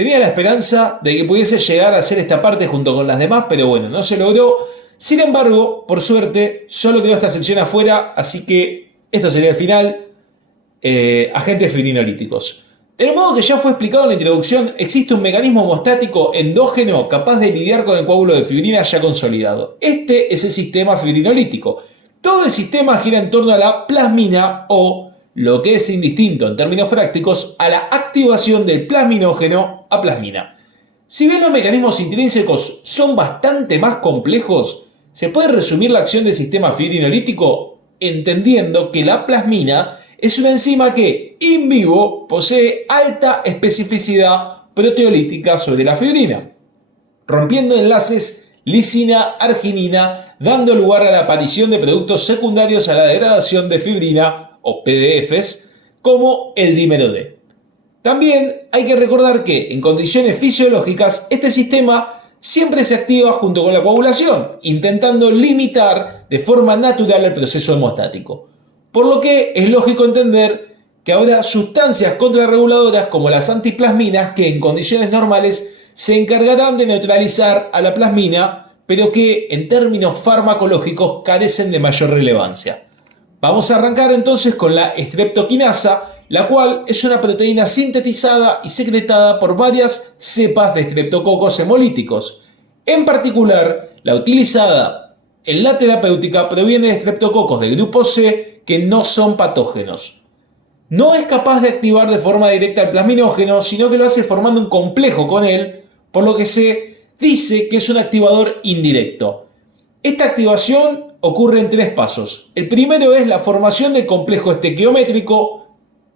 Tenía la esperanza de que pudiese llegar a hacer esta parte junto con las demás, pero bueno, no se logró. Sin embargo, por suerte, solo quedó esta sección afuera, así que esto sería el final. Agentes fibrinolíticos. Del modo que ya fue explicado en la introducción, existe un mecanismo hemostático endógeno capaz de lidiar con el coágulo de fibrina ya consolidado. Este es el sistema fibrinolítico. Todo el sistema gira en torno a la plasmina o, lo que es indistinto en términos prácticos, a la activación del plasminógeno a plasmina. Si bien los mecanismos intrínsecos son bastante más complejos, se puede resumir la acción del sistema fibrinolítico entendiendo que la plasmina es una enzima que, in vivo, posee alta especificidad proteolítica sobre la fibrina, rompiendo enlaces lisina-arginina, dando lugar a la aparición de productos secundarios a la degradación de fibrina, o PDFs, como el dímero D. También hay que recordar que, en condiciones fisiológicas, este sistema siempre se activa junto con la coagulación, intentando limitar de forma natural el proceso hemostático. Por lo que es lógico entender que habrá sustancias contrarreguladoras como las antiplasminas que en condiciones normales se encargarán de neutralizar a la plasmina, pero que en términos farmacológicos carecen de mayor relevancia. Vamos a arrancar entonces con la streptokinasa, la cual es una proteína sintetizada y secretada por varias cepas de estreptococos hemolíticos. En particular, la utilizada en la terapéutica proviene de estreptococos de grupo C que no son patógenos. No es capaz de activar de forma directa el plasminógeno, sino que lo hace formando un complejo con él, por lo que se dice que es un activador indirecto. Esta activación ocurre en 3 pasos. El primero es la formación del complejo estequiométrico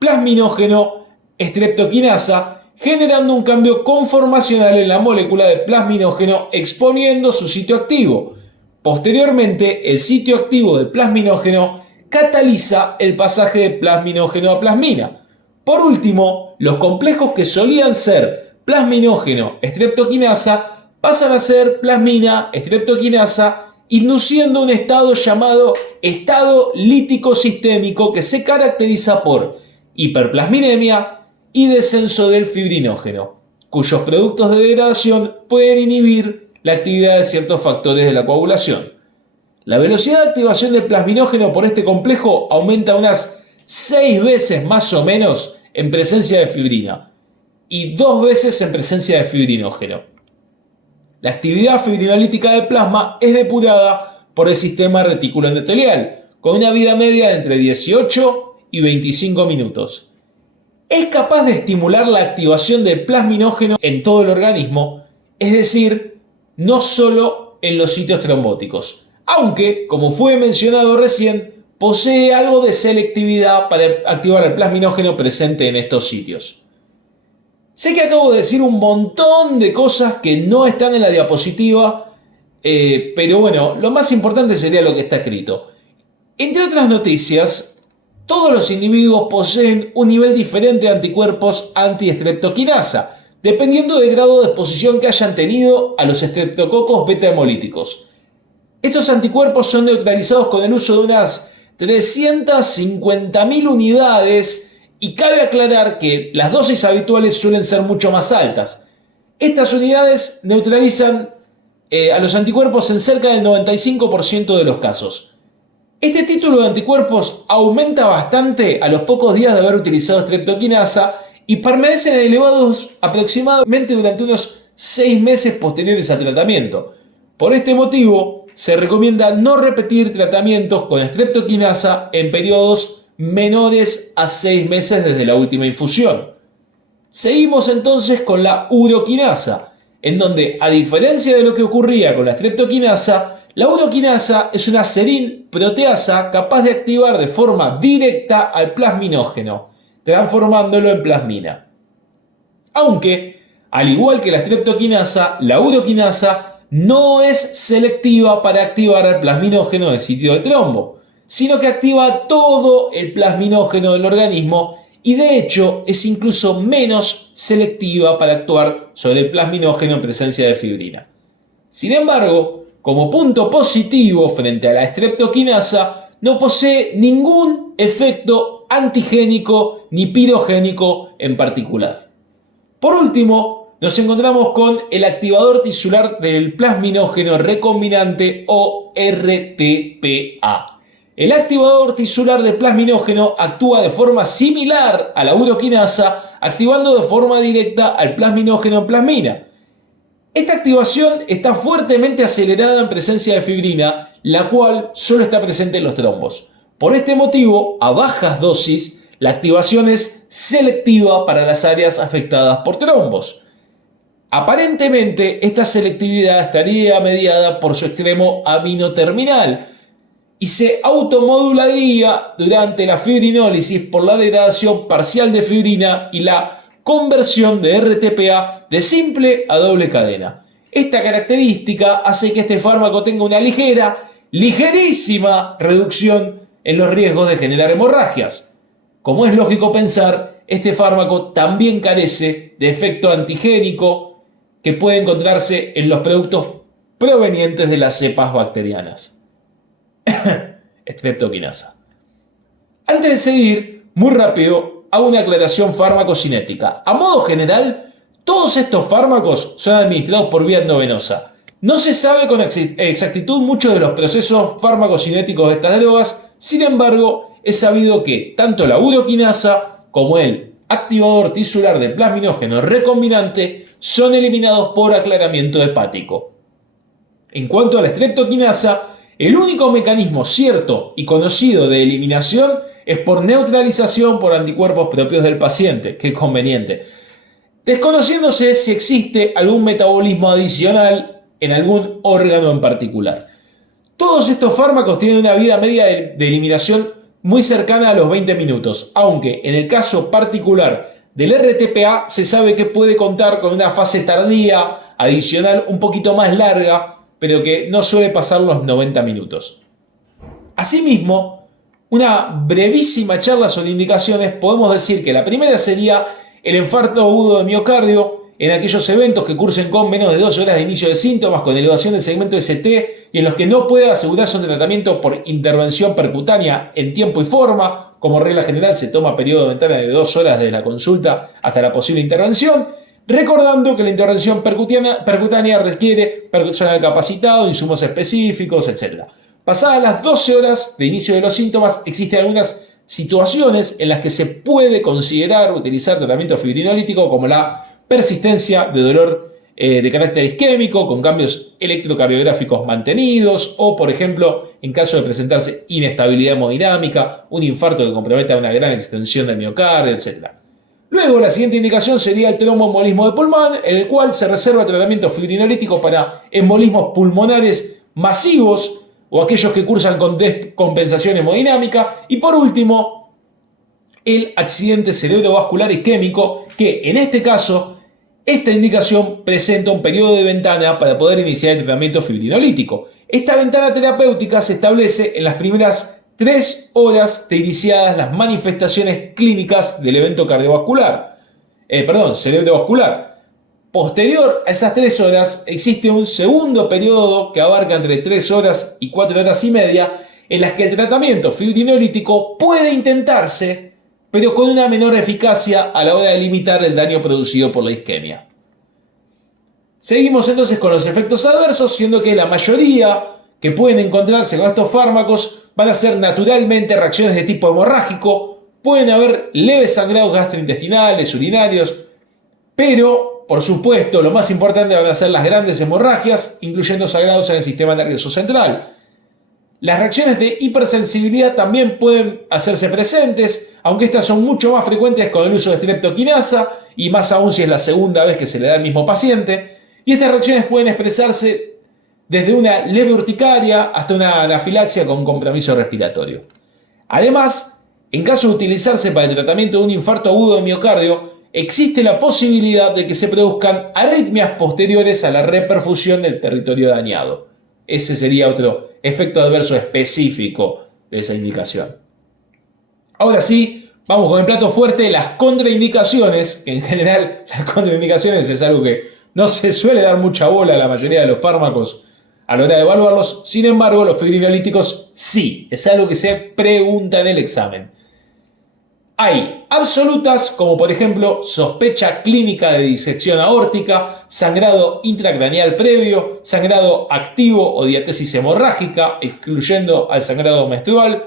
plasminógeno-streptokinasa, generando un cambio conformacional en la molécula de plasminógeno exponiendo su sitio activo. Posteriormente, el sitio activo del plasminógeno cataliza el pasaje de plasminógeno a plasmina. Por último, los complejos que solían ser plasminógeno-streptokinasa pasan a ser plasmina-streptokinasa, induciendo un estado llamado estado lítico sistémico que se caracteriza por hiperplasminemia y descenso del fibrinógeno, cuyos productos de degradación pueden inhibir la actividad de ciertos factores de la coagulación. La velocidad de activación del plasminógeno por este complejo aumenta unas 6 veces más o menos en presencia de fibrina y 2 veces en presencia de fibrinógeno. La actividad fibrinolítica del plasma es depurada por el sistema retículo endotelial, con una vida media de entre 18 y 25 minutos. Es capaz de estimular la activación del plasminógeno en todo el organismo, es decir, no solo en los sitios trombóticos, aunque, como fue mencionado recién, posee algo de selectividad para activar el plasminógeno presente en estos sitios. Sé que acabo de decir un montón de cosas que no están en la diapositiva, pero bueno, lo más importante sería lo que está escrito. Entre otras noticias, todos los individuos poseen un nivel diferente de anticuerpos anti-streptokinasa, dependiendo del grado de exposición que hayan tenido a los estreptococos beta-hemolíticos. Estos anticuerpos son neutralizados con el uso de unas 350.000 unidades y cabe aclarar que las dosis habituales suelen ser mucho más altas. Estas unidades neutralizan a los anticuerpos en cerca del 95% de los casos. Este título de anticuerpos aumenta bastante a los pocos días de haber utilizado streptokinasa y permanecen elevados aproximadamente durante unos 6 meses posteriores al tratamiento. Por este motivo, se recomienda no repetir tratamientos con streptokinasa en periodos menores a 6 meses desde la última infusión. Seguimos entonces con la uroquinasa, en donde, a diferencia de lo que ocurría con la streptokinasa, la uroquinasa es una serin proteasa capaz de activar de forma directa al plasminógeno, transformándolo en plasmina. Aunque, al igual que la streptokinasa, la uroquinasa no es selectiva para activar el plasminógeno del sitio de trombo, sino que activa todo el plasminógeno del organismo y de hecho es incluso menos selectiva para actuar sobre el plasminógeno en presencia de fibrina. Sin embargo, como punto positivo frente a la streptokinasa, no posee ningún efecto antigénico ni pirogénico en particular. Por último, nos encontramos con el activador tisular del plasminógeno recombinante o RTPA. El activador tisular de plasminógeno actúa de forma similar a la uroquinasa, activando de forma directa al plasminógeno en plasmina. Esta activación está fuertemente acelerada en presencia de fibrina, la cual solo está presente en los trombos. Por este motivo, a bajas dosis, la activación es selectiva para las áreas afectadas por trombos. Aparentemente, esta selectividad estaría mediada por su extremo aminoterminal y se automodularía durante la fibrinólisis por la degradación parcial de fibrina y la conversión de RTPA de simple a doble cadena. Esta característica hace que este fármaco tenga una ligerísima reducción en los riesgos de generar hemorragias. Como es lógico pensar, este fármaco también carece de efecto antigénico que puede encontrarse en los productos provenientes de las cepas bacterianas. Streptokinasa. Antes de seguir, muy rápido, hago una aclaración farmacocinética. A modo general, todos estos fármacos son administrados por vía endovenosa. No se sabe con exactitud mucho de los procesos farmacocinéticos de estas drogas, sin embargo, es sabido que tanto la uroquinasa como el activador tisular de plasminógeno recombinante son eliminados por aclaramiento hepático. En cuanto a la streptokinasa, el único mecanismo cierto y conocido de eliminación es por neutralización por anticuerpos propios del paciente. Qué conveniente. Desconociéndose si existe algún metabolismo adicional en algún órgano en particular. Todos estos fármacos tienen una vida media de eliminación muy cercana a los 20 minutos, aunque en el caso particular del RTPA se sabe que puede contar con una fase tardía adicional un poquito más larga, pero que no suele pasar los 90 minutos. Asimismo, una brevísima charla sobre indicaciones, podemos decir que la primera sería el infarto agudo de miocardio en aquellos eventos que cursen con menos de 2 horas de inicio de síntomas, con elevación del segmento ST y en los que no pueda asegurarse un tratamiento por intervención percutánea en tiempo y forma. Como regla general se toma periodo de ventana de 2 horas desde la consulta hasta la posible intervención, recordando que la intervención percutánea requiere personal capacitado, insumos específicos, etc. Pasadas las 12 horas de inicio de los síntomas, existen algunas situaciones en las que se puede considerar utilizar tratamiento fibrinolítico, como la persistencia de dolor de carácter isquémico con cambios electrocardiográficos mantenidos, o por ejemplo en caso de presentarse inestabilidad hemodinámica, un infarto que comprometa una gran extensión del miocardio, etc. Luego la siguiente indicación sería el tromboembolismo de pulmón, en el cual se reserva tratamiento fibrinolítico para embolismos pulmonares masivos o aquellos que cursan con descompensación hemodinámica. Y por último, el accidente cerebrovascular isquémico, que en este caso, esta indicación presenta un periodo de ventana para poder iniciar el tratamiento fibrinolítico. Esta ventana terapéutica se establece en las primeras 3 horas de iniciadas las manifestaciones clínicas del evento cerebrovascular. Posterior a esas 3 horas existe un segundo periodo que abarca entre 3 horas y 4 horas y media, en las que el tratamiento fibrinolítico puede intentarse, pero con una menor eficacia a la hora de limitar el daño producido por la isquemia. Seguimos entonces con los efectos adversos, siendo que la mayoría que pueden encontrarse con estos fármacos van a ser naturalmente reacciones de tipo hemorrágico, pueden haber leves sangrados gastrointestinales, urinarios, pero, por supuesto, lo más importante van a ser las grandes hemorragias, incluyendo sangrados en el sistema nervioso central. Las reacciones de hipersensibilidad también pueden hacerse presentes, aunque estas son mucho más frecuentes con el uso de streptokinasa, y más aún si es la segunda vez que se le da al mismo paciente. Y estas reacciones pueden expresarse desde una leve urticaria hasta una anafilaxia con compromiso respiratorio. Además, en caso de utilizarse para el tratamiento de un infarto agudo de miocardio, existe la posibilidad de que se produzcan arritmias posteriores a la reperfusión del territorio dañado. Ese sería otro efecto adverso específico de esa indicación. Ahora sí, vamos con el plato fuerte, las contraindicaciones, que en general las contraindicaciones es algo que no se suele dar mucha bola a la mayoría de los fármacos a la hora de evaluarlos. Sin embargo, los fibrinolíticos sí, es algo que se pregunta en el examen. Hay absolutas, como por ejemplo sospecha clínica de disección aórtica, sangrado intracraneal previo, sangrado activo o diatesis hemorrágica, excluyendo al sangrado menstrual,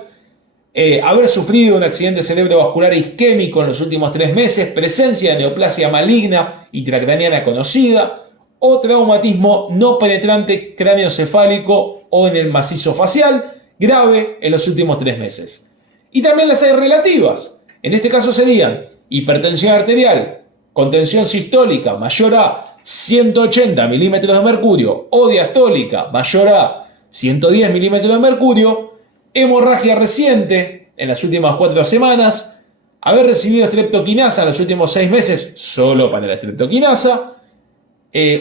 haber sufrido un accidente cerebrovascular isquémico en los últimos 3 meses, presencia de neoplasia maligna intracraneana conocida o traumatismo no penetrante craneoencefálico o en el macizo facial grave en los últimos 3 meses. Y también las hay relativas. En este caso serían hipertensión arterial con tensión sistólica mayor a 180 milímetros de mercurio o diastólica mayor a 110 milímetros de mercurio, hemorragia reciente en las últimas 4 semanas, haber recibido streptoquinasa en los últimos 6 meses solo para la streptoquinasa,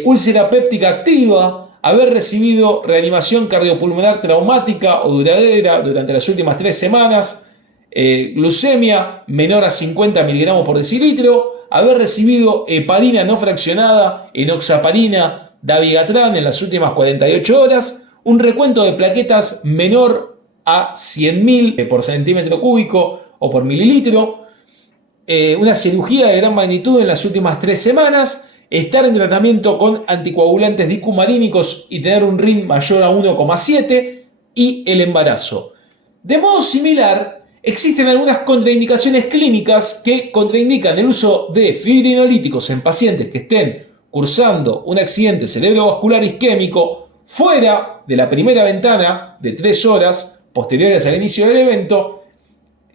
úlcera péptica activa, haber recibido reanimación cardiopulmonar traumática o duradera durante las últimas 3 semanas, glucemia menor a 50 miligramos por decilitro, haber recibido heparina no fraccionada, enoxaparina, dabigatran en las últimas 48 horas, un recuento de plaquetas menor a 100.000 por centímetro cúbico o por mililitro, una cirugía de gran magnitud en las últimas 3 semanas, estar en tratamiento con anticoagulantes dicumarínicos y tener un RIN mayor a 1,7 y el embarazo. De modo similar, existen algunas contraindicaciones clínicas que contraindican el uso de fibrinolíticos en pacientes que estén cursando un accidente cerebrovascular isquémico fuera de la primera ventana de 3 horas posteriores al inicio del evento,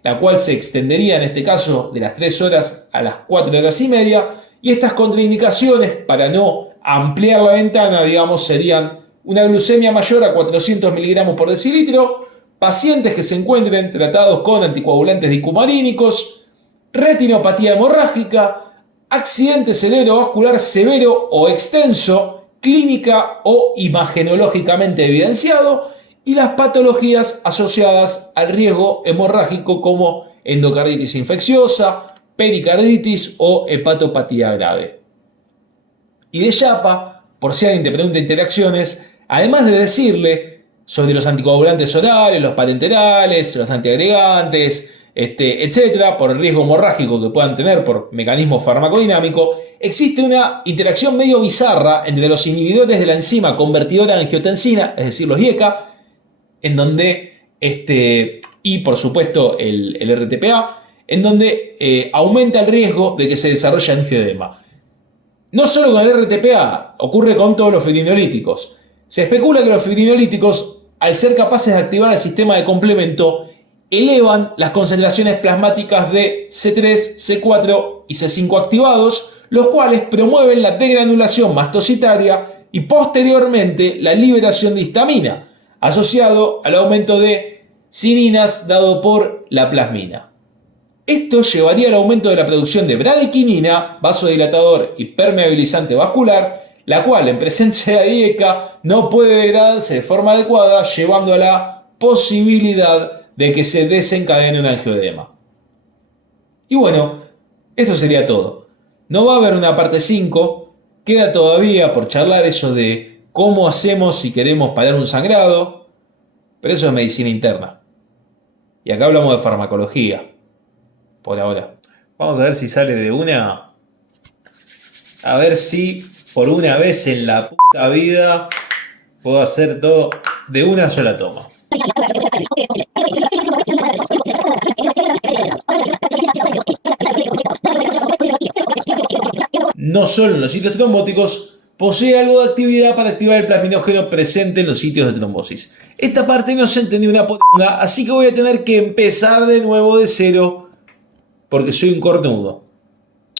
la cual se extendería en este caso de las 3 horas a las 4 horas y media, y estas contraindicaciones, para no ampliar la ventana, digamos, serían una glucemia mayor a 400 miligramos por decilitro, pacientes que se encuentren tratados con anticoagulantes dicumarínicos, retinopatía hemorrágica, accidente cerebrovascular severo o extenso, clínica o imagenológicamente evidenciado, y las patologías asociadas al riesgo hemorrágico como endocarditis infecciosa, pericarditis o hepatopatía grave. Y de chapa, por si alguien te pregunta interacciones, además de decirle sobre los anticoagulantes orales, los parenterales, los antiagregantes, etcétera, por el riesgo hemorrágico que puedan tener por mecanismo farmacodinámico, existe una interacción medio bizarra entre los inhibidores de la enzima convertidora de angiotensina, es decir, los IECA, en donde, y por supuesto el RTPA, en donde aumenta el riesgo de que se desarrolle angioedema. No solo con el RTPA, ocurre con todos los fibrinolíticos. Se especula que los fibrinolíticos, al ser capaces de activar el sistema de complemento, elevan las concentraciones plasmáticas de C3, C4 y C5 activados, los cuales promueven la degranulación mastocitaria y posteriormente la liberación de histamina, asociado al aumento de cininas dado por la plasmina. Esto llevaría al aumento de la producción de bradiquinina, vasodilatador y permeabilizante vascular, la cual en presencia de IECA no puede degradarse de forma adecuada, llevando a la posibilidad de que se desencadene un angioedema. Y bueno, esto sería todo. No va a haber una parte 5, queda todavía por charlar eso de cómo hacemos si queremos parar un sangrado, pero eso es medicina interna. Y acá hablamos de farmacología. Por ahora. Vamos a ver si sale de una. A ver si por una vez en la puta vida puedo hacer todo de una sola toma. No solo en los sitios trombóticos, posee algo de actividad para activar el plasminógeno presente en los sitios de trombosis. Esta parte no se entendió una poronga, así que voy a tener que empezar de nuevo de cero, porque soy un cornudo.